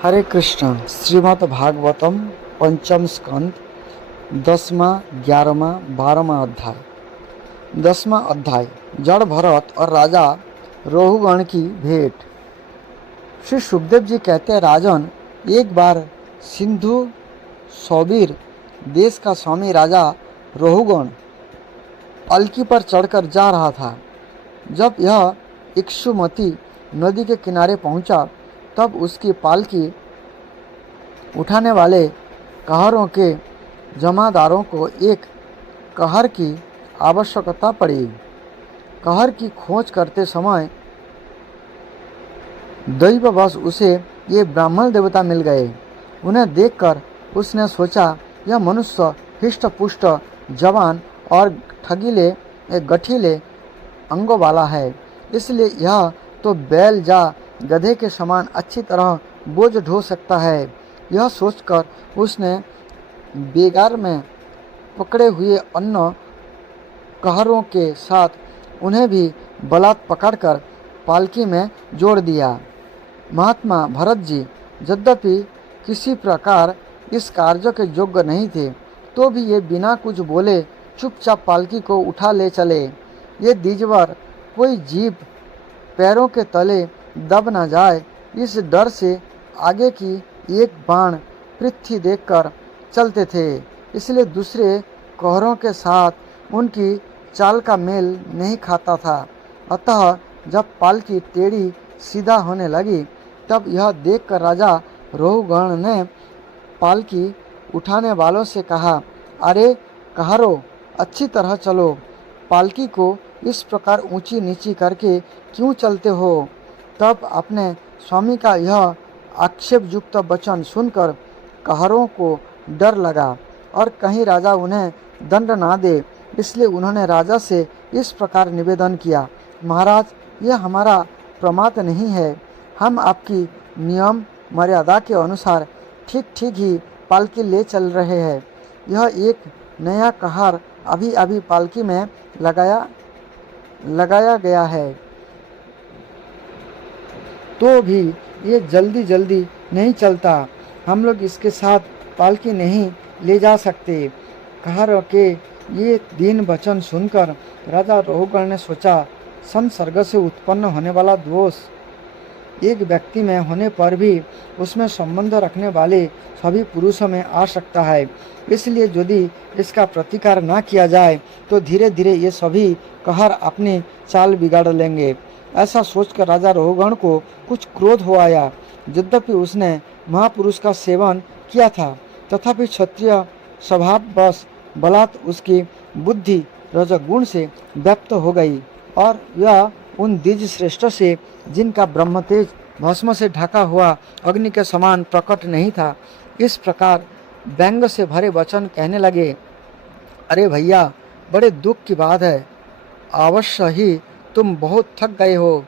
हरे कृष्ण। श्रीमद् भागवतम पंचम स्कंद 10वां 11वां 12वां अध्याय। 10वां अध्याय जड़ भरत और राजा रोहुगण की भेंट। श्री सुखदेव जी कहते हैं, राजन, एक बार सिंधु सौबीर देश का स्वामी राजा रोहुगण पालकी पर चढ़कर जा रहा था। जब यह इक्षुमती नदी के किनारे पहुंचा, तब उसकी पालकी उठाने वाले कहरों के जमादारों को एक कहर की आवश्यकता पड़ी। कहर की खोज करते समय दैववश उसे ये ब्राह्मण देवता मिल गए। उन्हें देखकर उसने सोचा, यह मनुष्य हिष्ट पुष्ट, जवान और गठीले अंगों वाला है, इसलिए यह तो बैल या गधे के समान अच्छी तरह बोझ ढो सकता है। यह सोचकर उसने बेगार में पकड़े हुए अन्य कहरों के साथ उन्हें भी बलात् पकड़कर पालकी में जोड़ दिया। महात्मा भरत जी यद्यपि किसी प्रकार इस कार्य के योग्य नहीं थे, तो भी ये बिना कुछ बोले चुपचाप पालकी को उठा ले चले। ये द्विजवर कोई जीव पैरों के तले दब न जाए, इस डर से आगे की एक बाण पृथ्वी देखकर चलते थे, इसलिए दूसरे कहरों के साथ उनकी चाल का मेल नहीं खाता था। अतः जब पालकी टेढ़ी सीधा होने लगी, तब यह देखकर राजा रोहुगण ने पालकी उठाने वालों से कहा, अरे कहरो, अच्छी तरह चलो, पालकी को इस प्रकार ऊंची नीची करके क्यों चलते हो। तब अपने स्वामी का यह आक्षेपयुक्त वचन सुनकर कहरों को डर लगा और कहीं राजा उन्हें दंड ना दे, इसलिए उन्होंने राजा से इस प्रकार निवेदन किया, महाराज, यह हमारा प्रमाद नहीं है। हम आपकी नियम मर्यादा के अनुसार ठीक ठीक ही पालकी ले चल रहे हैं। यह एक नया कहर अभी अभी पालकी में लगाया गया है, तो भी ये जल्दी जल्दी नहीं चलता। हम लोग इसके साथ पालकी नहीं ले जा सकते। कहर के ये दीन वचन सुनकर राजा रोहुगण ने सोचा, संसर्ग से उत्पन्न होने वाला दोष एक व्यक्ति में होने पर भी उसमें संबंध रखने वाले सभी पुरुषों में आ सकता है, इसलिए यदि इसका प्रतिकार न किया जाए तो धीरे धीरे ये सभी कहर अपनी चाल बिगाड़ लेंगे। ऐसा सोचकर राजा रोहुगण को कुछ क्रोध हो आया। यद्यपि उसने महापुरुष का सेवन किया था, तथापि क्षत्रिय स्वभाववश बलात् उसकी बुद्धि रजगुण से व्याप्त हो गई और यह उन द्विज श्रेष्ठ से, जिनका ब्रह्म तेज भस्म से ढका हुआ अग्नि के समान प्रकट नहीं था, इस प्रकार व्यंग से भरे वचन कहने लगे, अरे भैया, बड़े दुख की बात है, अवश्य ही तुम बहुत थक गए हो।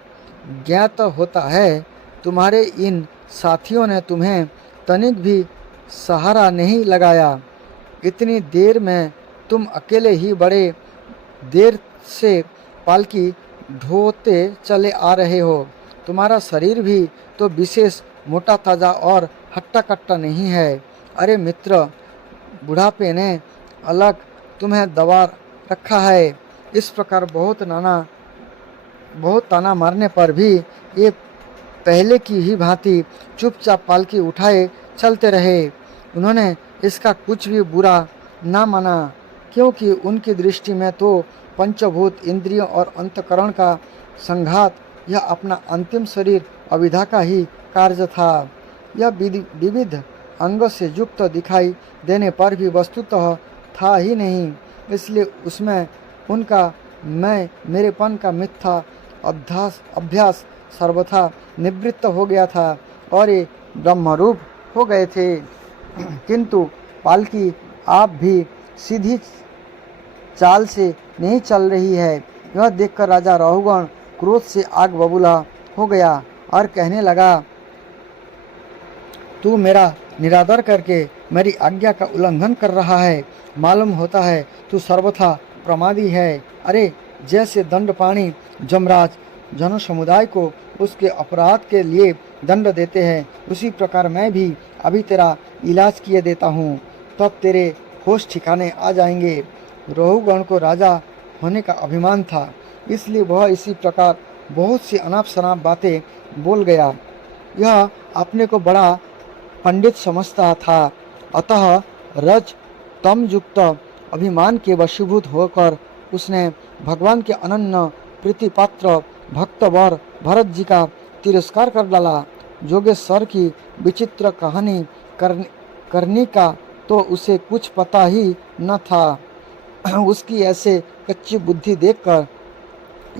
ज्ञात होता है तुम्हारे इन साथियों ने तुम्हें तनिक भी सहारा नहीं लगाया। इतनी देर में तुम अकेले ही बड़े देर से पालकी ढोते चले आ रहे हो। तुम्हारा शरीर भी तो विशेष मोटा ताजा और हट्टा कट्टा नहीं है। अरे मित्र, बुढ़ापे ने अलग तुम्हें दबा रखा है। इस प्रकार बहुत ताना मारने पर भी ये पहले की ही भांति चुपचाप पालकी उठाए चलते रहे। उन्होंने इसका कुछ भी बुरा ना माना, क्योंकि उनकी दृष्टि में तो पंचभूत इंद्रियों और अंतकरण का संघात यह अपना अंतिम शरीर अविद्या का ही कार्य था। यह विविध अंग से युक्त दिखाई देने पर भी वस्तुतः था ही नहीं, इसलिए उसमें उनका मैं मेरेपन का मिथ्या अभ्यास सर्वथा निवृत्त हो गया था और ये ब्रह्मरूप हो गए थे। किंतु पालकी आप भी सीधी चाल से नहीं चल रही है। यह देखकर राजा रोहुगण क्रोध से आग बबूला हो गया और कहने लगा, तू मेरा निरादर करके मेरी आज्ञा का उल्लंघन कर रहा है। मालूम होता है तू सर्वथा प्रमादी है। अरे, जैसे दंडपाणी जमराज जन समुदाय को उसके अपराध के लिए दंड देते हैं, उसी प्रकार मैं भी अभी तेरा इलाज किए देता हूँ, तब तेरे होश ठिकाने आ जाएंगे। रोहुगण को राजा होने का अभिमान था, इसलिए वह इसी प्रकार बहुत सी अनाप शनाप बातें बोल गया। यह अपने को बड़ा पंडित समझता था, अतः रज तम युक्त अभिमान के वशीभूत होकर उसने भगवान के अनन्य प्रीतिपात्र भक्तवर भरत जी का तिरस्कार कर डाला। जोगेश्वर की विचित्र कहानी करने का तो उसे कुछ पता ही न था। उसकी ऐसे कच्ची बुद्धि देखकर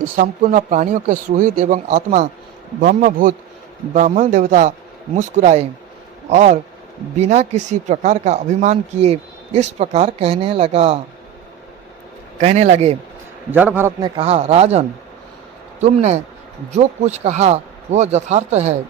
संपूर्ण प्राणियों के सुहृद एवं आत्मा ब्रह्मभूत ब्राह्मण देवता मुस्कुराए और बिना किसी प्रकार का अभिमान किए इस प्रकार कहने लगे। जड़ भरत ने कहा, राजन, तुमने जो कुछ कहा वह यथार्थ है,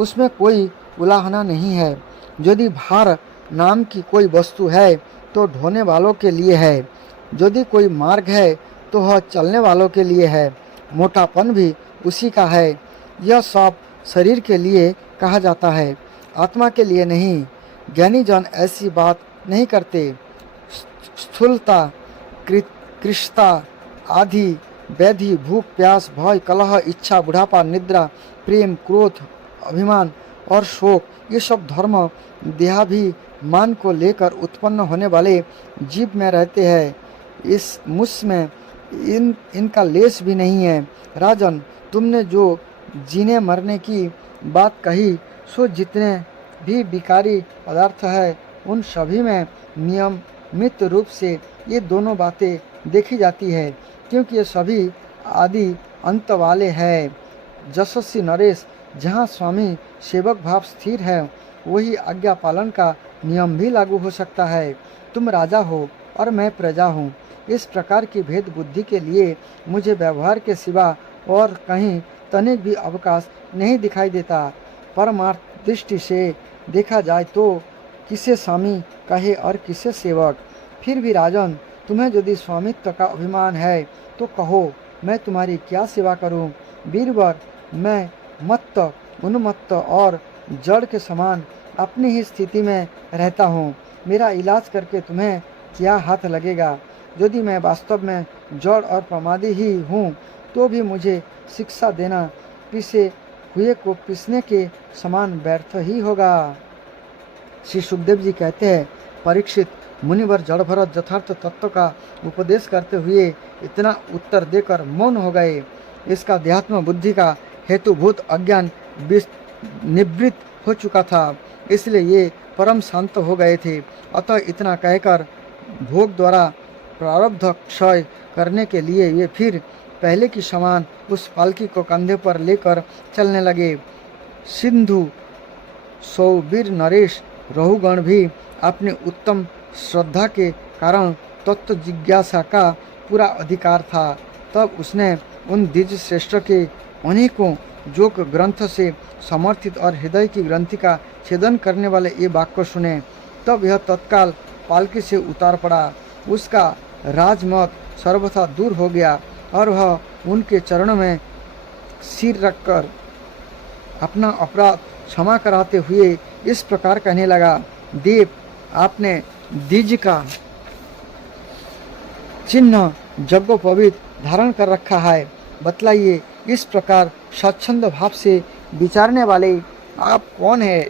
उसमें कोई उलाहना नहीं है। यदि भार नाम की कोई वस्तु है तो ढोने वालों के लिए है, यदि कोई मार्ग है तो वह चलने वालों के लिए है, मोटापन भी उसी का है। यह सब शरीर के लिए कहा जाता है, आत्मा के लिए नहीं। ज्ञानी जन ऐसी बात नहीं करते। स्थूलता, कृष्णता आदि व्याधि, भूख प्यास, भय, कलह, इच्छा, बुढ़ापा, निद्रा, प्रेम, क्रोध, अभिमान और शोक, ये सब धर्म देहाभिमान को लेकर उत्पन्न होने वाले जीव में रहते हैं। इस मुझमें इनका लेश भी नहीं है। राजन, तुमने जो जीने मरने की बात कही, सो जितने भी विकारी पदार्थ है उन सभी में नियमित रूप से ये दोनों बातें देखी जाती है, क्योंकि ये सभी आदि अंत वाले हैं। यशस्वी नरेश, जहाँ स्वामी सेवक भाव स्थिर है वही आज्ञा पालन का नियम भी लागू हो सकता है। तुम राजा हो और मैं प्रजा हूँ, इस प्रकार की भेद बुद्धि के लिए मुझे व्यवहार के सिवा और कहीं तनिक भी अवकाश नहीं दिखाई देता। परमार्थ दृष्टि से देखा जाए तो किसे स्वामी कहे और किसे सेवक। फिर भी राजन, तुम्हें यदि स्वामित्व का अभिमान है तो कहो, मैं तुम्हारी क्या सेवा करूं? वीरवर, मैं मत्त, उन्मत्त और जड़ के समान अपनी ही स्थिति में रहता हूं। मेरा इलाज करके तुम्हें क्या हाथ लगेगा? यदि मैं वास्तव में जड़ और प्रमादी ही हूं तो भी मुझे शिक्षा देना पिसे हुए को पीसने के समान व्यर्थ ही होगा। श्री सुखदेव जी कहते हैं, परीक्षित, मुनिवर जड़ भरत यथार्थ तत्व का उपदेश करते हुए इतना उत्तर देकर मौन हो गए। इसका अध्यात्म बुद्धि का हेतुभूत अज्ञान निवृत्त हो चुका था, इसलिए ये परम शांत हो गए थे। अतः इतना कहकर भोग द्वारा प्रारब्ध क्षय करने के लिए ये फिर पहले की समान उस पालकी को कंधे पर लेकर चलने लगे। सिंधु, सौवीर, नरेश, रहुगण भी अपनी उत्तम श्रद्धा के कारण तत्व जिज्ञासा का पूरा अधिकार था। तब उसने उन द्विज श्रेष्ठ के अनेकों योग ग्रंथ से समर्थित और हृदय की ग्रंथि का छेदन करने वाले ये वाक्य सुने। तब यह तत्काल पालकी से उतार पड़ा। उसका राजमत सर्वथा दूर हो गया और वह उनके चरणों में सिर रखकर अपना अपराध क्षमा कराते हुए इस प्रकार कहने लगा, देव, आपने द्विज का चिन्ह यज्ञोपवीत धारण कर रखा है, बतलाइए, इस प्रकार स्वच्छंद भाव से विचारने वाले आप कौन है?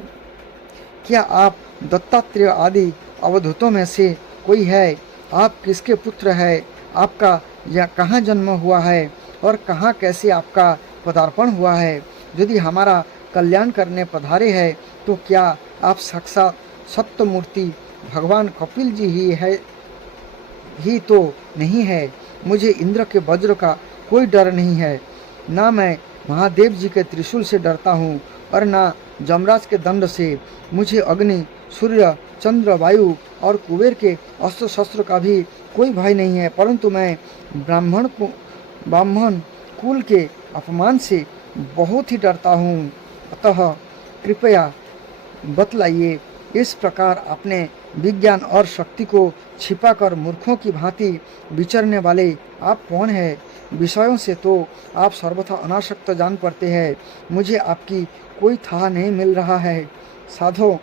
क्या आप दत्तात्रेय आदि अवधूतों में से कोई है? आप किसके पुत्र है? आपका या कहाँ जन्म हुआ है और कहाँ कैसे आपका पदार्पण हुआ है? यदि हमारा कल्याण करने पधारे हैं तो क्या आप साक्षात सत्यमूर्ति भगवान कपिल जी ही तो नहीं है? मुझे इंद्र के वज्र का कोई डर नहीं है, ना मैं महादेव जी के त्रिशूल से डरता हूँ और ना जमराज के दंड से। मुझे अग्नि, सूर्य, चंद्र, वायु और कुबेर के अस्त्र शस्त्र का भी कोई भय नहीं है, परंतु मैं ब्राह्मण कुल के अपमान से बहुत ही डरता हूँ। अतः कृपया बतलाइए, इस प्रकार आपने विज्ञान और शक्ति को छिपाकर मूर्खों की भांति विचरने वाले आप कौन हैं? विषयों से तो आप सर्वथा अनासक्त जान पड़ते हैं। मुझे आपकी कोई था नहीं मिल रहा है। साधो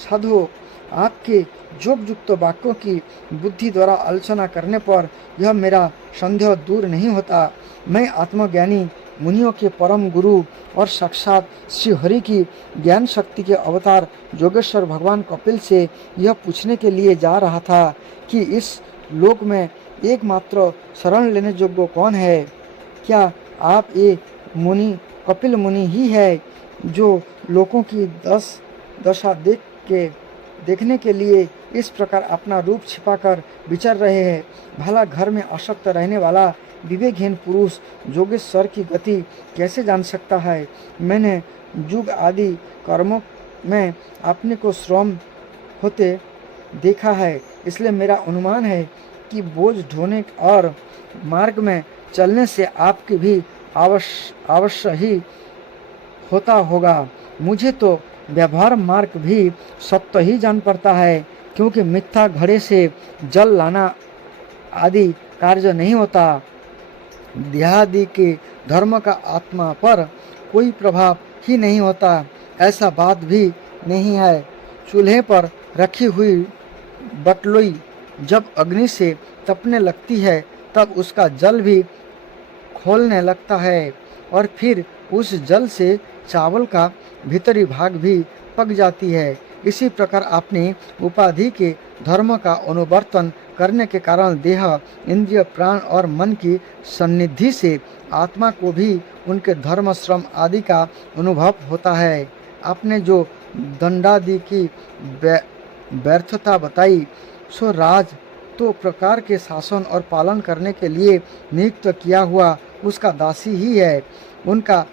साधो आपके जोगयुक्त वाक्यों की बुद्धि द्वारा आलोचना करने पर यह मेरा संदेह दूर नहीं होता। मैं आत्मज्ञानी मुनियों के परम गुरु और साक्षात श्री हरि की ज्ञान शक्ति के अवतार जोगेश्वर भगवान कपिल से यह पूछने के लिए जा रहा था कि इस लोक में एकमात्र शरण लेने योग्य कौन है? क्या आप ये मुनि कपिल मुनि ही है जो लोगों की दशा देखने के लिए इस प्रकार अपना रूप छिपाकर विचर रहे हैं? भला घर में आसक्त रहने वाला विवेकहीन पुरुष जोगेश्वर की गति कैसे जान सकता है? मैंने युग आदि कर्मों में अपने को श्रम होते देखा है, इसलिए मेरा अनुमान है कि बोझ ढोने और मार्ग में चलने से आपके भी अवश्य ही होता होगा। मुझे तो व्यवहार मार्ग भी सत्य ही जान पड़ता है, क्योंकि मिथ्या घड़े से जल लाना आदि कार्य नहीं होता। देहादि के धर्म का आत्मा पर कोई प्रभाव ही नहीं होता, ऐसा बात भी नहीं है। चूल्हे पर रखी हुई बटलोई जब अग्नि से तपने लगती है तब उसका जल भी खोलने लगता है और फिर उस जल से चावल का भीतरी भाग भी पक जाती है। इसी प्रकार अपनी उपाधि के धर्म का अनुवर्तन करने के कारण देह, इंद्रिय, प्राण और मन की सन्निधि से आत्मा को भी उनके धर्म, श्रम आदि का अनुभव होता है। आपने जो दंडादि की व्यर्थता बताई सो राज तो प्रकार के शासन और पालन करने के लिए नियुक्त किया हुआ उसका दासी ही है। उनका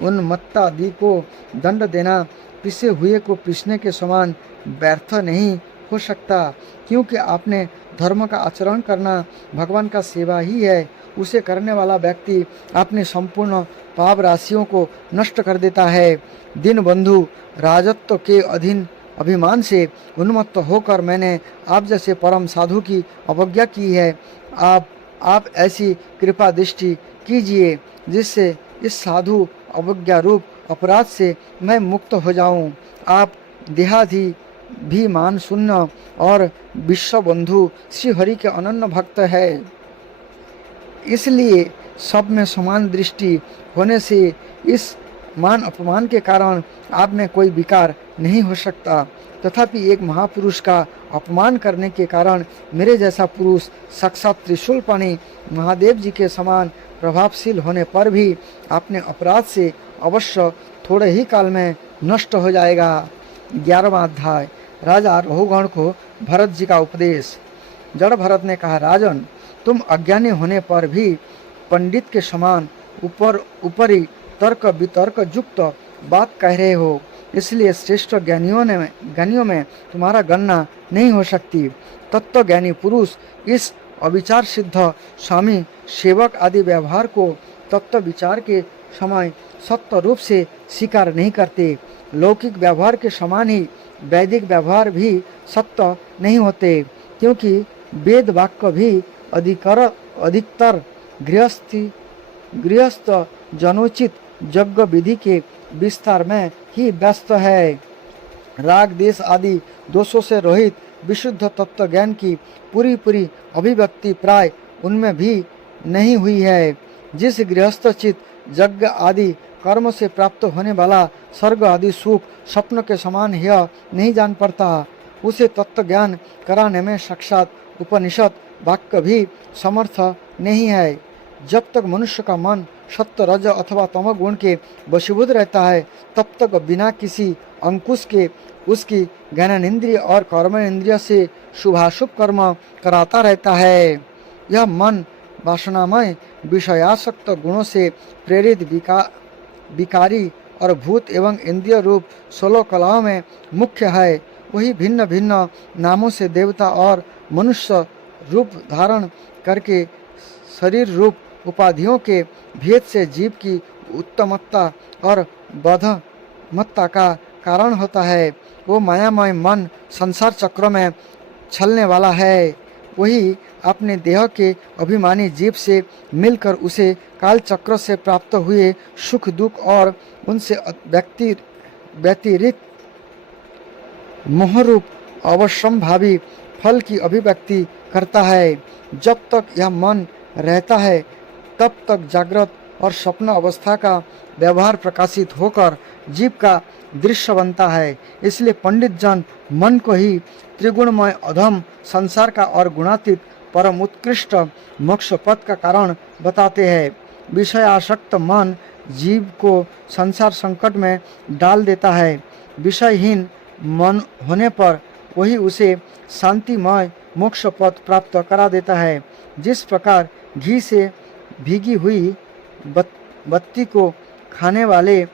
उन्मत्तादि को दंड देना पिसे हुए को पीसने के समान व्यर्थ नहीं हो सकता, क्योंकि आपने धर्म का आचरण करना भगवान का सेवा ही है। उसे करने वाला व्यक्ति अपने संपूर्ण पाप राशियों को नष्ट कर देता है। दीन बंधु, राजत्व के अधीन अभिमान से उन्मत्त होकर मैंने आप जैसे परम साधु की अवज्ञा की है। आप ऐसी कृपा दृष्टि कीजिए जिससे इस साधु अवज्ञा रूप अपराध से मैं मुक्त हो जाऊं। आप देहाधि भी मान शून्य और विश्व बंधु श्री हरि के अनन्य भक्त है, इसलिए सब में समान दृष्टि होने से इस मान अपमान के कारण आप में कोई विकार नहीं हो सकता। तथापि एक महापुरुष का अपमान करने के कारण मेरे जैसा पुरुष साक्षात त्रिशूलपाणी महादेव जी के समान प्रभावशील होने पर भी अपने अपराध से अवश्य थोड़े ही काल में नष्ट हो जाएगा। 11वां अध्याय। राजा रघुगण को भरत जी का उपदेश। जड़ भरत ने कहा, राजन, तुम अज्ञानी होने पर भी पंडित के समान ऊपरी तर्क वितर्क युक्त बात कह रहे हो, इसलिए श्रेष्ठ ज्ञानियों में तुम्हारा गणना नहीं हो सकती। तत्व ज्ञानी पुरुष इस अविचार सिद्ध स्वामी सेवक आदि व्यवहार को तत्व विचार के समय सत्य रूप से स्वीकार नहीं करते। लौकिक व्यवहार के समान ही वैदिक व्यवहार भी सत्य नहीं होते, क्योंकि वेद वाक्य भी अधिकतर गृहस्थ जनोचित यज्ञ विधि के विस्तार में ही व्यस्त है। राग देश आदि दोषों से रहित विशुद्ध तत्व ज्ञान की पूरी अभिव्यक्ति प्राय उनमें भी नहीं हुई है। जिस गृहस्थ चित यज्ञ आदि कर्म से प्राप्त होने वाला स्वर्ग आदि सुख स्वप्न के समान यह नहीं जान पड़ता, उसे तत्व ज्ञान कराने में साक्षात उपनिषद वाक्य भी समर्थ नहीं है। जब तक मनुष्य का मन सत्य, रज अथवा तम गुण के वशीभूत रहता है, तब तक बिना किसी अंकुश के उसकी ज्ञानेन्द्रिय और कर्मेंद्रिय से शुभाशुभ कर्म कराता रहता है। यह मन वासनामय विषयासक्त गुणों से प्रेरित विकारी और भूत एवं इंद्रिय रूप 16 कलाओं में मुख्य है। वही भिन्न भिन्न नामों से देवता और मनुष्य रूप धारण करके शरीर रूप उपाधियों के भेद से जीव की उत्तमत्ता और बद्धमत्ता का कारण होता है। वो मायामय मन संसार चक्र में छलने वाला है। वही अपने देह के अभिमानी जीव से मिलकर उसे काल चक्र से प्राप्त हुए सुख दुख और उनसे व्यतिरिक्त मोहरूप अवश्यंभावी फल की अभिव्यक्ति करता है। जब तक यह मन रहता है तब तक जागृत और स्वप्न अवस्था का व्यवहार प्रकाशित होकर जीव का दृश्य बनता है। इसलिए पंडित जन मन को ही त्रिगुणमय अधम संसार का और गुणातीत परम उत्कृष्ट मोक्ष पथ का कारण बताते हैं। विषय आसक्त मन जीव को संसार संकट में डाल देता है। विषयहीन मन होने पर वही उसे शांतिमय मोक्ष पथ प्राप्त करा देता है। जिस प्रकार घी से भीगी हुई बत्ती को खाने वाले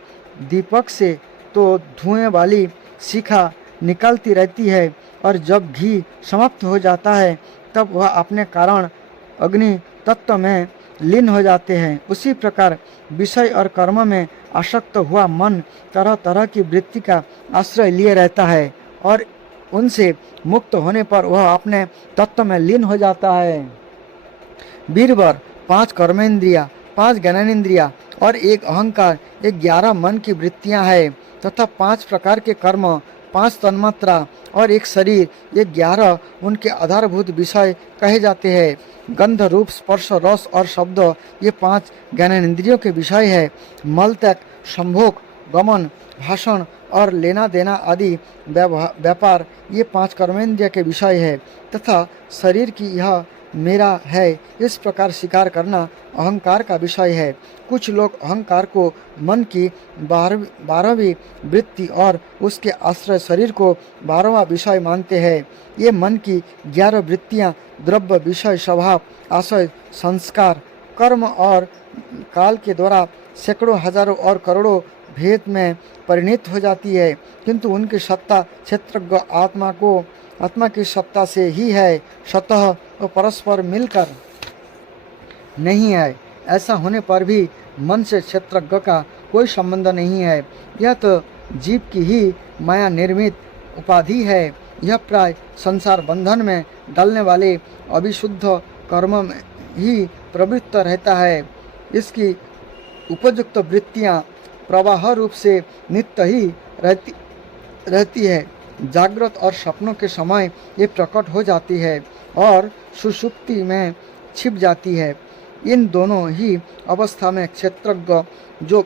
दीपक से तो धुएं वाली शिखा निकलती रहती है और जब घी समाप्त हो जाता है तब वह अपने कारण अग्नि तत्व में लीन हो जाते हैं। उसी प्रकार विषय और कर्म में आसक्त हुआ मन तरह तरह की वृत्ति का आश्रय लिए रहता है और उनसे मुक्त होने पर वह अपने तत्व में लीन हो जाता है। बीरबर 5 कर्मेंद्रिया, 5 ज्ञानेंद्रिया और एक अहंकार, 11 मन की वृत्तियां हैं तथा 5 प्रकार के कर्म, 5 तन्मात्रा और एक शरीर, 11 उनके आधारभूत विषय कहे जाते हैं। गंध, रूप, स्पर्श, रस और शब्द ये 5 ज्ञानेंद्रियों के विषय है। मल त्याग, संभोग, गमन, भाषण और लेना देना आदि व्यापार ये 5 कर्मेंद्रिय के विषय है तथा शरीर की यह मेरा है इस प्रकार स्वीकार करना अहंकार का विषय है। कुछ लोग अहंकार को मन की 12वीं वृत्ति और उसके आश्रय शरीर को 12वां विषय मानते हैं। ये मन की 11 वृत्तियां द्रव्य, विषय, स्वभाव, आशय, संस्कार, कर्म और काल के द्वारा सैकड़ों, हजारों और करोड़ों भेद में परिणित हो जाती है, किंतु उनकी सत्ता क्षेत्रज्ञ आत्मा की सत्ता से ही है, स्वतः और परस्पर मिलकर नहीं है। ऐसा होने पर भी मन से क्षेत्रज्ञ का कोई संबंध नहीं है। यह तो जीव की ही माया निर्मित उपाधि है। यह प्राय संसार बंधन में डालने वाले अभिशुद्ध कर्म में ही प्रवृत्त रहता है। इसकी उपयुक्त वृत्तियाँ प्रवाह रूप से नित्य ही रहती है। जागृत और सपनों के समय ये प्रकट हो जाती है और सुषुप्ति में छिप जाती है। इन दोनों ही अवस्था में क्षेत्रज्ञ जो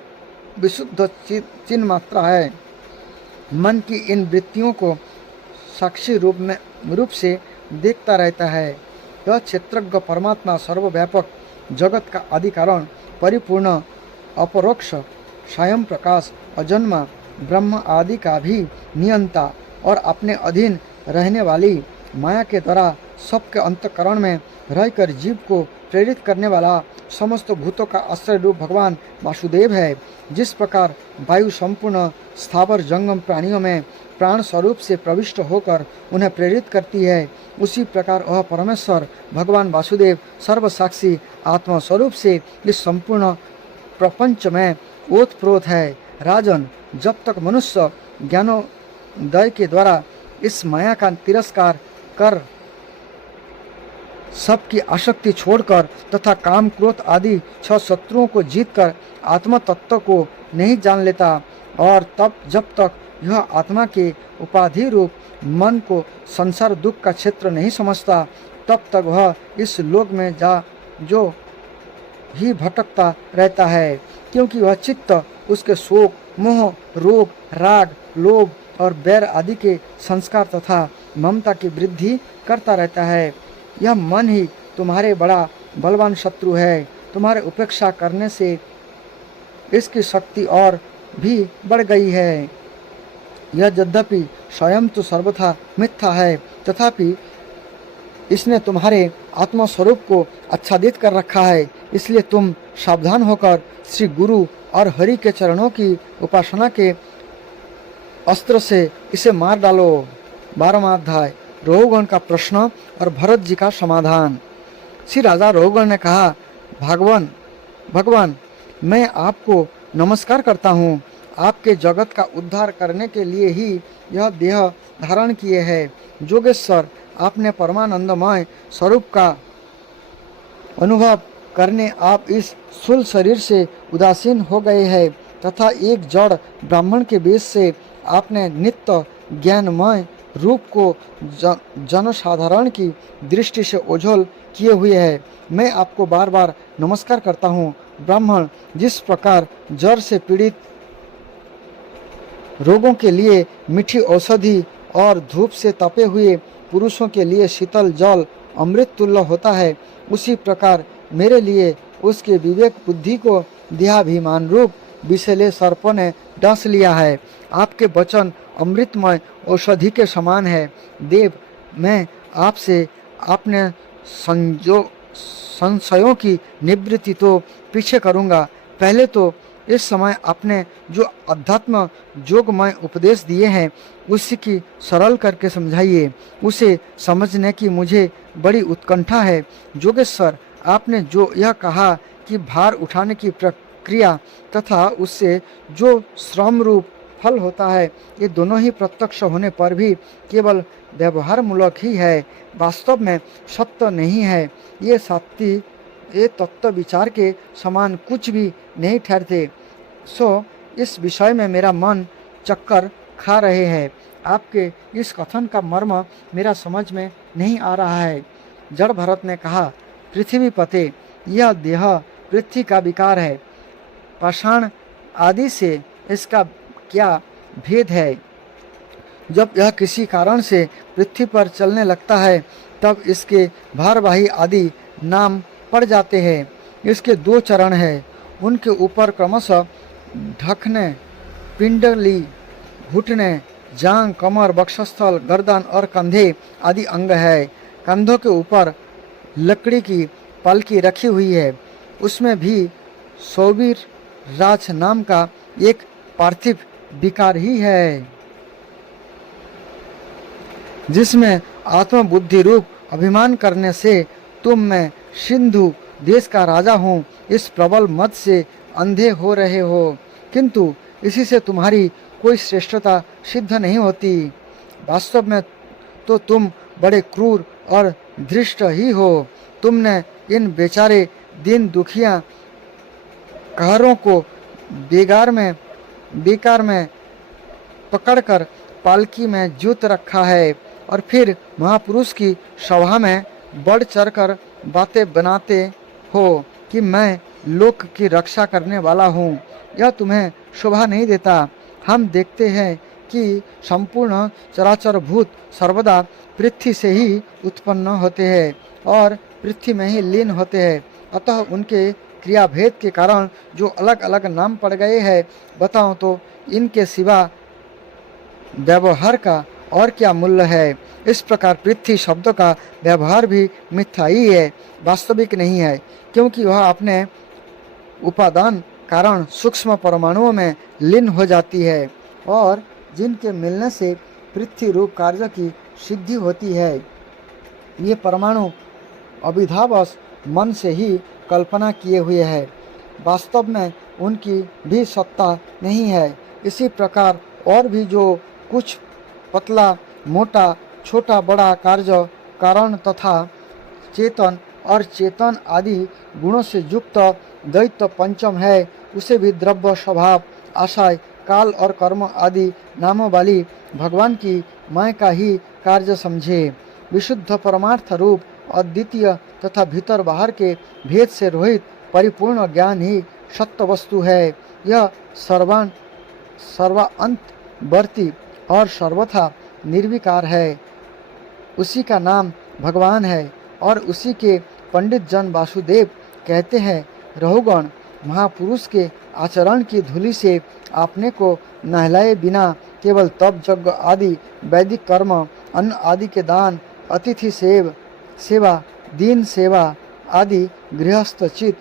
विशुद्ध चिन्ह मात्रा है, मन की इन वृत्तियों को साक्षी रूप से देखता रहता है। यह क्षेत्रज्ञ परमात्मा सर्वव्यापक जगत का आदि कारण, परिपूर्ण, अपरोक्ष, स्वयं प्रकाश, अजन्मा ब्रह्म आदि का भी नियंता और अपने अधीन रहने वाली माया के द्वारा सबके अंतःकरण में रहकर जीव को प्रेरित करने वाला समस्त भूतों का आश्रय रूप भगवान वासुदेव है। जिस प्रकार वायु संपूर्ण स्थावर जंगम प्राणियों में प्राण स्वरूप से प्रविष्ट होकर उन्हें प्रेरित करती है, उसी प्रकार वह परमेश्वर भगवान वासुदेव सर्वसाक्षी आत्मा स्वरूप से इस संपूर्ण प्रपंच में ओतप्रोत है। राजन, जब तक मनुष्य ज्ञानोदय के द्वारा इस माया का तिरस्कार कर सबकी आसक्ति छोड़कर तथा काम, क्रोध आदि 6 शत्रुओं को जीतकर आत्म तत्व को नहीं जान लेता और तब जब तक यह आत्मा के उपाधि रूप मन को संसार दुख का क्षेत्र नहीं समझता, तब तक वह इस लोक में जो ही भटकता रहता है, क्योंकि वह चित्त उसके शोक, मोह, रोग, राग, लोभ और बैर आदि के संस्कार तथा ममता की वृद्धि करता रहता है। यह मन ही तुम्हारे बड़ा बलवान शत्रु है। तुम्हारे उपेक्षा करने से इसकी शक्ति और भी बढ़ गई है। यह यद्यपि स्वयं तो सर्वथा मिथ्या है, तथापि इसने तुम्हारे आत्मा स्वरूप को आच्छादित कर रखा है। इसलिए तुम सावधान होकर श्री गुरु और हरि के चरणों की उपासना के अस्त्र से इसे मार डालो। 12वां अध्याय, रोहगण का प्रश्न और भरत जी का समाधान। श्री राजा रोहगण ने कहा, भगवान मैं आपको नमस्कार करता हूँ। आपके जगत का उद्धार करने के लिए ही यह देह धारण किए है। जोगेश्वर, आपने परमानंदमय स्वरूप का अनुभव करने आप इस स्थूल शरीर से उदासीन हो गए हैं तथा एक जड़ ब्राह्मण के वेश से आपने नित्य ज्ञानमय रूप को जनसाधारण की दृष्टि से ओझल किए हुए है। मैं आपको बार बार नमस्कार करता हूँ। ब्राह्मण, जिस प्रकार जड़ से पीड़ित रोगों के लिए मीठी औषधि और धूप से तपे हुए पुरुषों के लिए शीतल जल अमृत तुल्य होता है, उसी प्रकार मेरे लिए उसके विवेक बुद्धि को देहाभिमान रूप विषैले सर्पों ने डस लिया है। आपके वचन अमृतमय औषधि के समान है। देव, मैं आपसे अपने संशयों की निवृत्ति तो पीछे करूँगा। पहले तो इस समय आपने जो अध्यात्म जोगमय उपदेश दिए हैं उसी की सरल करके समझाइए। उसे समझने की मुझे बड़ी उत्कंठा है। जोगेश्वर, आपने जो यह कहा कि भार उठाने की प्रक्रिया तथा उससे जो श्रम रूप फल होता है, ये दोनों ही प्रत्यक्ष होने पर भी केवल व्यवहार मूलक ही है, वास्तव में सत्य नहीं है। ये तत्व विचार के समान कुछ भी नहीं ठहरते। सो इस विषय में मेरा मन चक्कर खा रहे हैं। आपके इस कथन का मर्म मेरा समझ में नहीं आ रहा है। जड़ भरत ने कहा, पृथ्वी पते, यह देह पृथ्वी का विकार है। पाषाण आदि से इसका क्या भेद है? जब यह किसी कारण से पृथ्वी पर चलने लगता है तब इसके भारवाही आदि नाम पड़ जाते हैं। इसके दो चरण हैं, उनके ऊपर क्रमशः ढकने, पिंडली, घुटने, जांग, कमर, वक्षस्थल, गर्दन और कंधे आदि अंग है। कंधों के ऊपर लकड़ी की पालकी रखी हुई है, उसमें भी सौवीर राज नाम का एक पार्थिव विकार ही है, जिसमें आत्मबुद्धि रूप अभिमान करने से तुम मैं सिंधु देश का राजा हूँ इस प्रबल मत से अंधे हो रहे हो, किंतु इसी से तुम्हारी कोई श्रेष्ठता सिद्ध नहीं होती। वास्तव में तो तुम बड़े क्रूर और धृष्ट ही हो। तुमने इन बेचारे दीन दुखिया कहरों को बेकार में पकड़कर पालकी में जूत रखा है और फिर महापुरुष की सभा में बढ़ चढ़कर बातें बनाते हो कि मैं लोक की रक्षा करने वाला हूँ। यह तुम्हें शोभा नहीं देता। हम देखते हैं कि संपूर्ण चराचर भूत सर्वदा पृथ्वी से ही उत्पन्न होते हैं और पृथ्वी में ही लीन होते हैं, अतः उनके क्रियाभेद के कारण जो अलग अलग नाम पड़ गए हैं, बताओ तो इनके सिवा व्यवहार का और क्या मूल्य है? इस प्रकार पृथ्वी शब्द का व्यवहार भी मिथ्या ही है, वास्तविक नहीं है, क्योंकि वह अपने उपादान कारण सूक्ष्म परमाणुओं में लीन हो जाती है और जिनके मिलने से पृथ्वी रूप कार्य की सिद्धि होती है। ये परमाणु अविधावश मन से ही कल्पना किए हुए है, वास्तव में उनकी भी सत्ता नहीं है। इसी प्रकार और भी जो कुछ पतला मोटा छोटा बड़ा कार्य कारण तथा चेतन और चेतन आदि गुणों से युक्त द्वैत पंचम है, उसे भी द्रव्य स्वभाव आशय काल और कर्म आदि नामों वाली भगवान की माया का ही कार्य समझे। विशुद्ध परमार्थ रूप अद्वितीय तथा भीतर बाहर के भेद से रहित परिपूर्ण ज्ञान ही सत्य वस्तु है। यह सर्वांतवर्ती और सर्वथा निर्विकार है। उसी का नाम भगवान है और उसी के पंडित जन वासुदेव कहते हैं। रहुगण, महापुरुष के आचरण की धूलि से आपने को नहलाए बिना केवल तप यज्ञ आदि वैदिक कर्म, अन्न आदि के दान, अतिथि सेवा, दीन सेवा आदि गृहस्थचित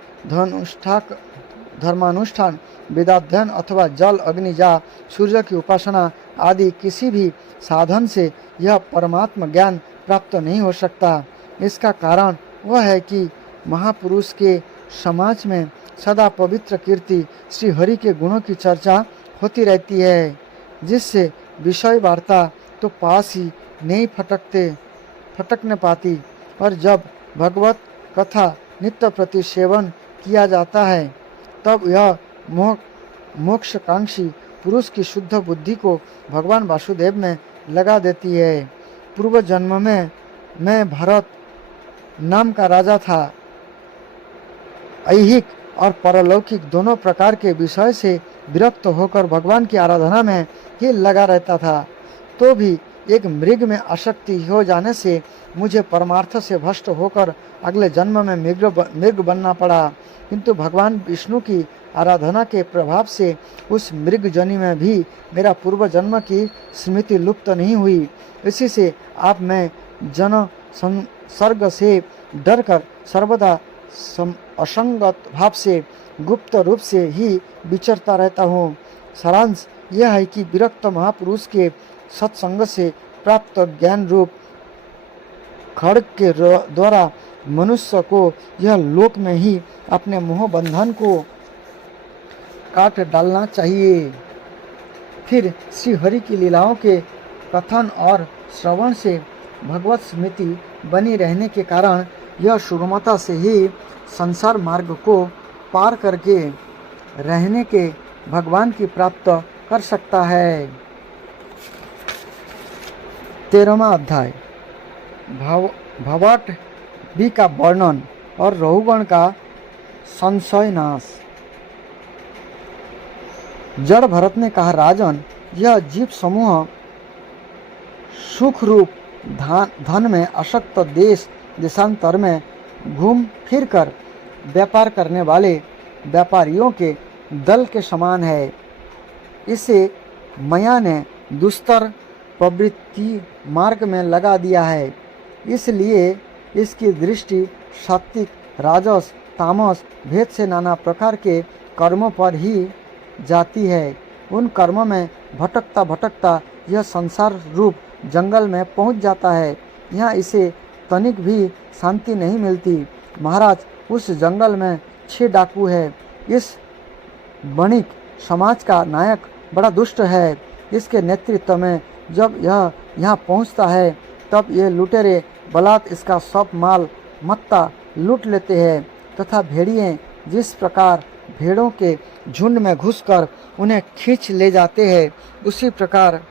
धर्मानुष्ठान, वेदाध्ययन अथवा जल अग्नि जा सूर्य की उपासना आदि किसी भी साधन से यह परमात्म ज्ञान प्राप्त नहीं हो सकता। इसका कारण वह है कि महापुरुष के समाज में सदा पवित्र कीर्ति श्री हरि के गुणों की चर्चा होती रहती है, जिससे विषय वार्ता तो पास ही नहीं फटकने पाती। और जब भगवत कथा नित्य प्रति सेवन किया जाता है, तब यह मोक्षकांक्षी पुरुष की शुद्ध बुद्धि को भगवान वासुदेव में लगा देती है। पूर्व जन्म में मैं भरत नाम का राजा था। ऐहिक और परलौकिक दोनों प्रकार के विषय से विरक्त होकर भगवान की आराधना में ही लगा रहता था। तो भी एक मृग में आसक्ति हो जाने से मुझे परमार्थ से भ्रष्ट होकर अगले जन्म में मृग बनना पड़ा। किंतु भगवान विष्णु की आराधना के प्रभाव से उस मृग जनि में भी मेरा पूर्व जन्म की स्मृति लुप्त नहीं हुई। इसी से आप मैं जन संसर्ग से डरकर सर्वदा असंगत भाव से गुप्त रूप से ही विचरता रहता हूँ। सारांश यह है कि विरक्त महापुरुष के सत्संग से प्राप्त ज्ञान रूप खड्ग के द्वारा मनुष्य को यह लोक में ही अपने मोह बंधन को काट डालना चाहिए। फिर श्री हरि की लीलाओं के कथन और श्रवण से भगवत स्मृति बनी रहने के कारण यह सुगमता से ही संसार मार्ग को पार करके रहने के भगवान की प्राप्त कर सकता है। 13वां अध्याय भवट भी का वर्णन और रहुगण का संशय नाश। जड़ भरत ने कहा, राजन, यह जीव समूह सुख रूप धन में आसक्त देश देशांतर में घूम फिर कर व्यापार करने वाले व्यापारियों के दल के समान है। इसे माया ने दुस्तर प्रवृत्ति मार्ग में लगा दिया है। इसलिए इसकी दृष्टि सात्विक, राजस, तामस भेद से नाना प्रकार के कर्मों पर ही जाती है। उन कर्मों में भटकता भटकता यह संसार रूप जंगल में पहुंच जाता है। यहाँ इसे तनिक भी शांति नहीं मिलती। महाराज, उस जंगल में 6 डाकू है। इस वणिक समाज का नायक बड़ा दुष्ट है। इसके नेतृत्व में जब यह यहाँ पहुँचता है, तब ये लुटेरे बलात् इसका सब माल मत्ता लूट लेते हैं तथा भेड़िए जिस प्रकार भेड़ों के झुंड में घुसकर उन्हें खींच ले जाते हैं, उसी प्रकार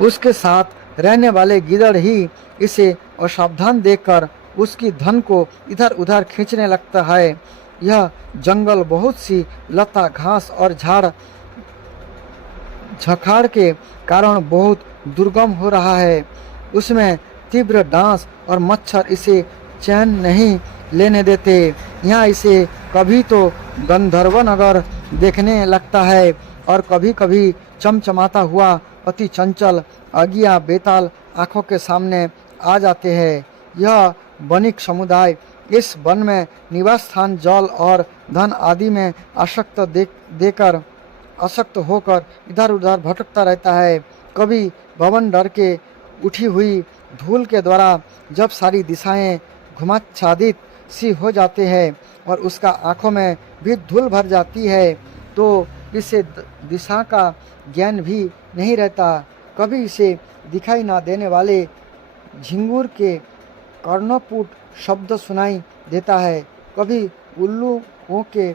उसके साथ रहने वाले गिदड़ ही इसे असावधान देखकर उसकी धन को इधर उधर खींचने लगता है। यह जंगल बहुत सी लता, घास और झाड़ झखाड़ के कारण बहुत दुर्गम हो रहा है। उसमें तीव्र डांस और मच्छर इसे चैन नहीं लेने देते। यहाँ इसे कभी तो गंधर्व नगर देखने लगता है और कभी कभी चमचमाता हुआ अति चंचल अगिया बेताल आँखों के सामने आ जाते हैं। यह वणिक समुदाय इस वन में निवास स्थान, जल और धन आदि में आसक्त होकर इधर उधर भटकता रहता है। कभी भवन डर के उठी हुई धूल के द्वारा जब सारी दिशाएं घुमाच्छादित सी हो जाते हैं और उसका आँखों में भी धूल भर जाती है, तो इसे दिशा का ज्ञान भी नहीं रहता। कभी इसे दिखाई ना देने वाले झिंगुर के कर्णपुट शब्द सुनाई देता है। कभी उल्लुओं के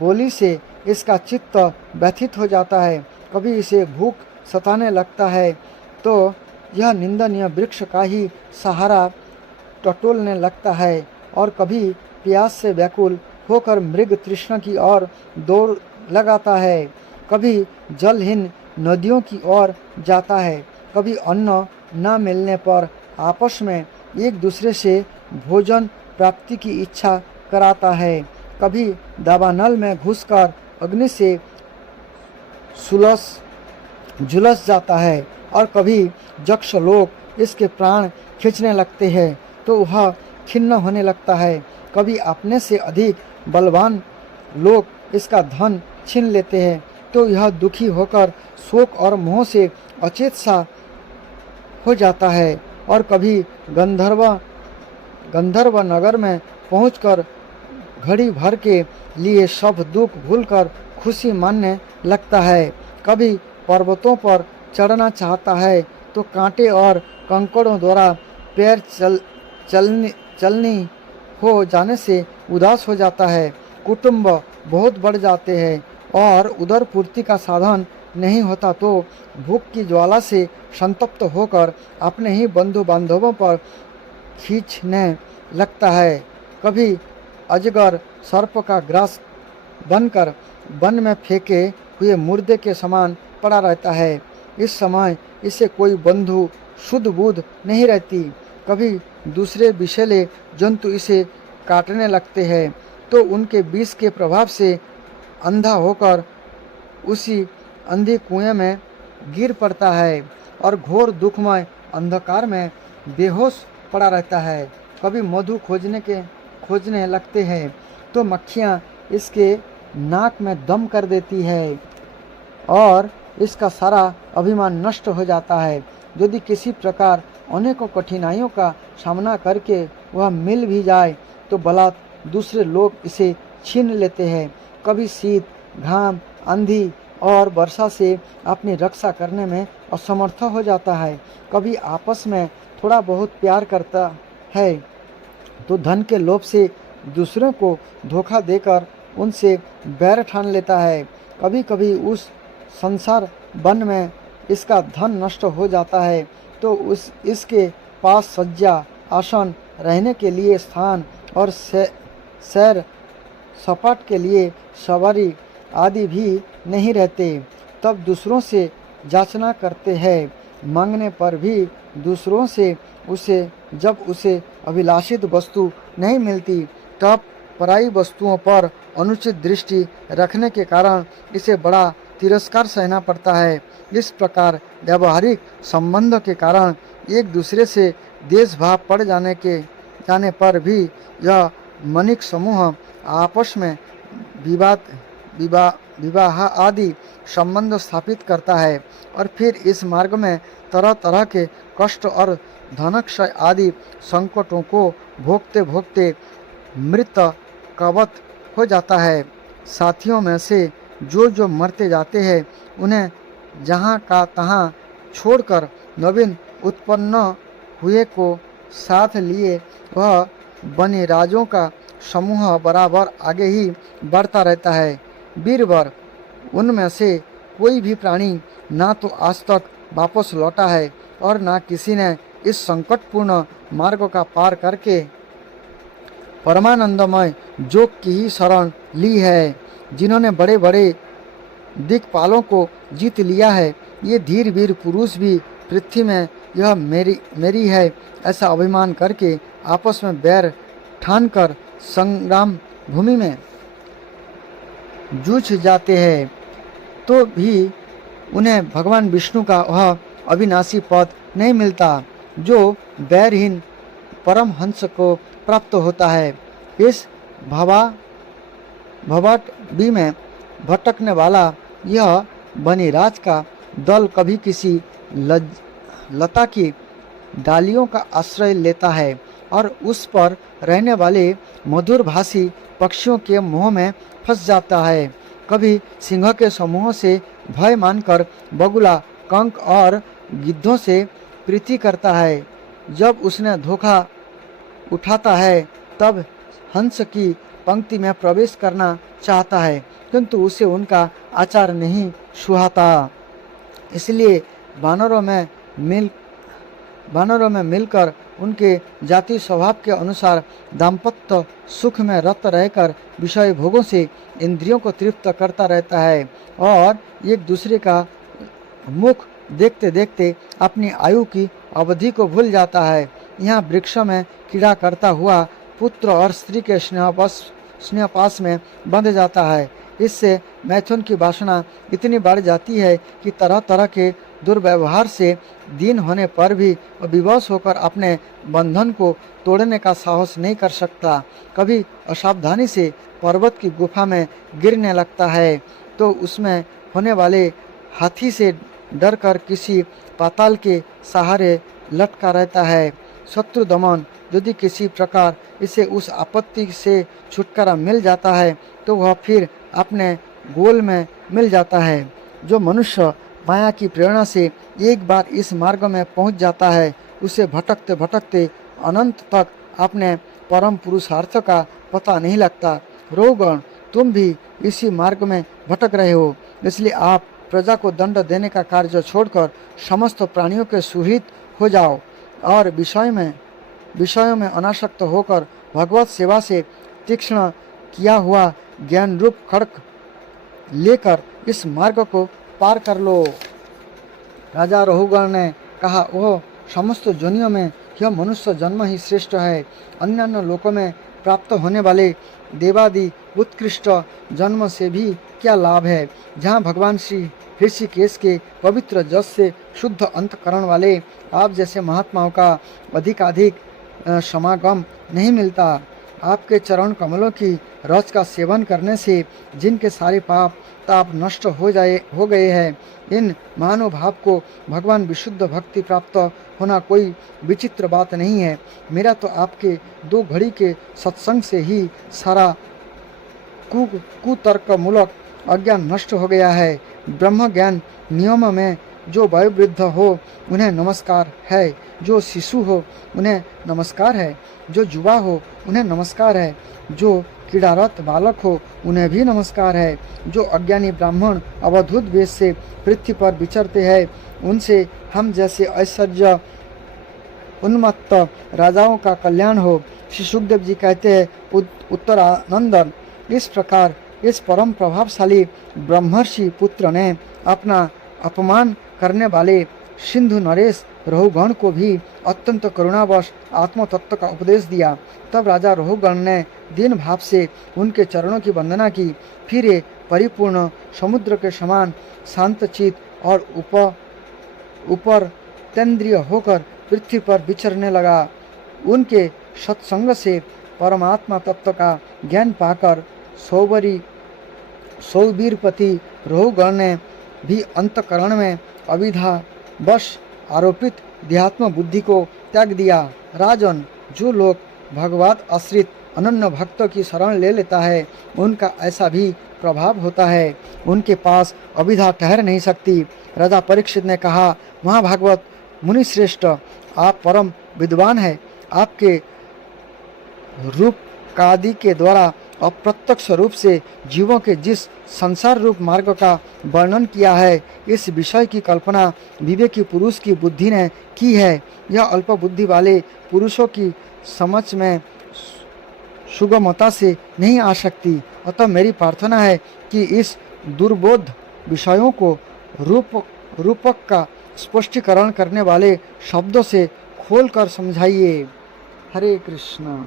बोली से इसका चित्त व्यथित हो जाता है। कभी इसे भूख सताने लगता है तो यह निंदनीय वृक्ष का ही सहारा टटोलने लगता है और कभी प्यास से व्याकुल होकर मृग तृष्णा की ओर दौड़ लगाता है। कभी जलहीन नदियों की ओर जाता है। कभी अन्न न मिलने पर आपस में एक दूसरे से भोजन प्राप्ति की इच्छा कराता है। कभी दावानल में घुसकर अग्नि से झुलस जाता है और कभी यक्ष लोग इसके प्राण खींचने लगते हैं तो वह खिन्न होने लगता है। कभी अपने से अधिक बलवान लोग इसका धन छीन लेते हैं तो यह दुखी होकर शोक और मोह से अचेत सा हो जाता है। और कभी गंधर्व नगर में पहुंचकर घड़ी भर के लिए सब दुख भूलकर खुशी मानने लगता है। कभी पर्वतों पर चढ़ना चाहता है तो कांटे और कंकड़ों द्वारा पैर चलनी हो जाने से उदास हो जाता है। कुटुंब बहुत बढ़ जाते हैं और उदर पूर्ति का साधन नहीं होता तो भूख की ज्वाला से संतप्त होकर अपने ही बंधु बांधवों पर खींचने लगता है। कभी अजगर सर्प का ग्रास बनकर वन में फेंके हुए मुर्दे के समान पड़ा रहता है। इस समय इसे कोई बंधु शुद्ध बुद्ध नहीं रहती। कभी दूसरे विषैले जंतु इसे काटने लगते हैं तो उनके विष के प्रभाव से अंधा होकर उसी अंधी कुएं में गिर पड़ता है और घोर दुखमय अंधकार में बेहोश पड़ा रहता है। कभी मधु खोजने लगते हैं तो मक्खियाँ इसके नाक में दम कर देती है और इसका सारा अभिमान नष्ट हो जाता है। यदि किसी प्रकार अनेकों कठिनाइयों का सामना करके वह मिल भी जाए तो बलात् दूसरे लोग इसे छीन लेते हैं। कभी शीत, घाम, आंधी और वर्षा से अपनी रक्षा करने में असमर्थ हो जाता है। कभी आपस में थोड़ा बहुत प्यार करता है तो धन के लोभ से दूसरों को धोखा देकर उनसे बैर ठान लेता है। कभी कभी उस संसार वन में इसका धन नष्ट हो जाता है तो इसके पास सज्जा, आसन, रहने के लिए स्थान और सैर सपाट के लिए सवारी आदि भी नहीं रहते। तब दूसरों से याचना करते हैं। मांगने पर भी दूसरों से जब उसे अभिलाषित वस्तु नहीं मिलती तब पराई वस्तुओं पर अनुचित दृष्टि रखने के कारण इसे बड़ा तिरस्कार सहना पड़ता है। इस प्रकार व्यावहारिक संबंधों के कारण एक दूसरे से देशभाव पड़ जाने पर भी यह मनिक समूह आपस में विवाह आदि संबंध स्थापित करता है और फिर इस मार्ग में तरह तरह के कष्ट और धनक्षय आदि संकटों को भोगते भोगते मृत कवत हो जाता है। साथियों में से जो मरते जाते हैं उन्हें जहाँ का तहाँ छोड़कर नवीन उत्पन्न हुए को साथ लिए वह बनिराजों का समूह बराबर आगे ही बढ़ता रहता है। वीरवर उनमें से कोई भी प्राणी ना तो आज तक वापस लौटा है और ना किसी ने इस संकटपूर्ण मार्ग का पार करके परमानंदमय जोग की ही शरण ली है। जिन्होंने बड़े बड़े दिक्पालों को जीत लिया है, ये धीर वीर पुरुष भी पृथ्वी में यह मेरी है ऐसा अभिमान करके आपस में बैर ठान कर संग्राम भूमि में जूझ जाते हैं तो भी उन्हें भगवान विष्णु का वह अविनाशी पद नहीं मिलता जो बैरहीन परम हंस को प्राप्त होता है। इस भवटबी में भटकने वाला यह बनिराज का दल कभी किसी लता की डालियों का आश्रय लेता है और उस पर रहने वाले मधुर भाषी पक्षियों के मुँह में फंस जाता है। कभी सिंह के समूह से भय मानकर बगुला, कंक और गिद्धों से प्रीति करता है। जब उसने धोखा उठाता है तब हंस की पंक्ति में प्रवेश करना चाहता है किंतु उसे उनका आचार नहीं सुहाता। इसलिए वानरों में मिलकर उनके जाति स्वभाव के अनुसार दाम्पत्य सुख में रत रहकर विषय भोगों से इंद्रियों को तृप्त करता रहता है और एक दूसरे का मुख देखते देखते अपनी आयु की अवधि को भूल जाता है। यहाँ वृक्ष में कीड़ा करता हुआ पुत्र और स्त्री के स्नेहपास में बंध जाता है। इससे मैथुन की वासना इतनी बढ़ जाती है कि तरह तरह के दुर्व्यवहार से दीन होने पर भी विवश होकर अपने बंधन को तोड़ने का साहस नहीं कर सकता। कभी असावधानी से पर्वत की गुफा में गिरने लगता है तो उसमें होने वाले हाथी से डरकर किसी पाताल के सहारे लटका रहता है। शत्रु दमन। यदि किसी प्रकार इसे उस आपत्ति से छुटकारा मिल जाता है तो वह फिर अपने गोल में मिल जाता है। जो मनुष्य माया की प्रेरणा से एक बार इस मार्ग में पहुंच जाता है, उसे भटकते भटकते अनंत तक अपने परम पुरुषार्थ का पता नहीं लगता। रोगण, तुम भी इसी मार्ग में भटक रहे हो, इसलिए आप प्रजा को दंड देने का कार्य छोड़कर समस्त प्राणियों के सुहित हो जाओ और विषयों में अनासक्त होकर भगवत सेवा से तीक्ष्ण किया हुआ ज्ञान रूप खड्ग लेकर इस मार्ग को पार कर लो। राजा रहुगण ने कहा, ओह, समस्त जोनियों में यह मनुष्य जन्म ही श्रेष्ठ है। अन्य लोकों में प्राप्त होने वाले देवादि उत्कृष्ट जन्म से भी क्या लाभ है, जहाँ भगवान श्री ऋषिकेश के पवित्र जस से शुद्ध अंतकरण वाले आप जैसे महात्माओं का अधिकाधिक समागम नहीं मिलता। आपके चरण कमलों की रस का सेवन करने से जिनके सारे पाप ताप नष्ट हो गए हैं, इन महानुभाव को भगवान विशुद्ध भक्ति प्राप्त होना कोई विचित्र बात नहीं है। मेरा तो आपके 2 घड़ी के सत्संग से ही सारा कुतर्क मूलक अज्ञान नष्ट हो गया है। ब्रह्म ज्ञान नियम में जो वयोवृद्ध हो उन्हें नमस्कार है, जो शिशु हो उन्हें नमस्कार है, जो युवा हो उन्हें नमस्कार है, जो क्रीड़ारत बालक हो उन्हें भी नमस्कार है। जो अज्ञानी ब्राह्मण अवधूत वेश से पृथ्वी पर विचरते हैं, उनसे हम जैसे ऐश्वर्य उन्मत्त राजाओं का कल्याण हो। श्री सुखदेव जी कहते हैं, उत्तरानंदन, इस प्रकार इस परम प्रभावशाली ब्रह्मर्षि पुत्र ने अपना अपमान करने वाले सिंधु नरेश रहुगण को भी अत्यंत करुणावश आत्म तत्व का उपदेश दिया। तब राजा रहुगण ने दीन भाव से उनके चरणों की वंदना की। फिर ये परिपूर्ण समुद्र के समान शांतचित और ऊपर तेंद्रिय होकर पृथ्वी पर विचरने लगा। उनके सत्संग से परमात्मा तत्व का ज्ञान पाकर सौवीरपति रहुगण ने भी अंतकरण में अविधा वश आरोपित देहात्म बुद्धि को त्याग दिया। राजन, जो लोग भगवत आश्रित अनन्य भक्तों की शरण ले लेता है, उनका ऐसा भी प्रभाव होता है, उनके पास अविधा ठहर नहीं सकती। राजा परीक्षित ने कहा, महाभागवत मुनि श्रेष्ठ, आप परम विद्वान हैं। आपके रूप कादि के द्वारा अप्रत्यक्ष रूप से जीवों के जिस संसार रूप मार्ग का वर्णन किया है, इस विषय की कल्पना विवेकी पुरुष की बुद्धि ने की है। यह अल्प बुद्धि वाले पुरुषों की समझ में सुगमता से नहीं आ सकती। अतः मेरी प्रार्थना है कि इस दुर्बोध विषयों को रूपक का स्पष्टीकरण करने वाले शब्दों से खोलकर समझाइए। हरे कृष्ण।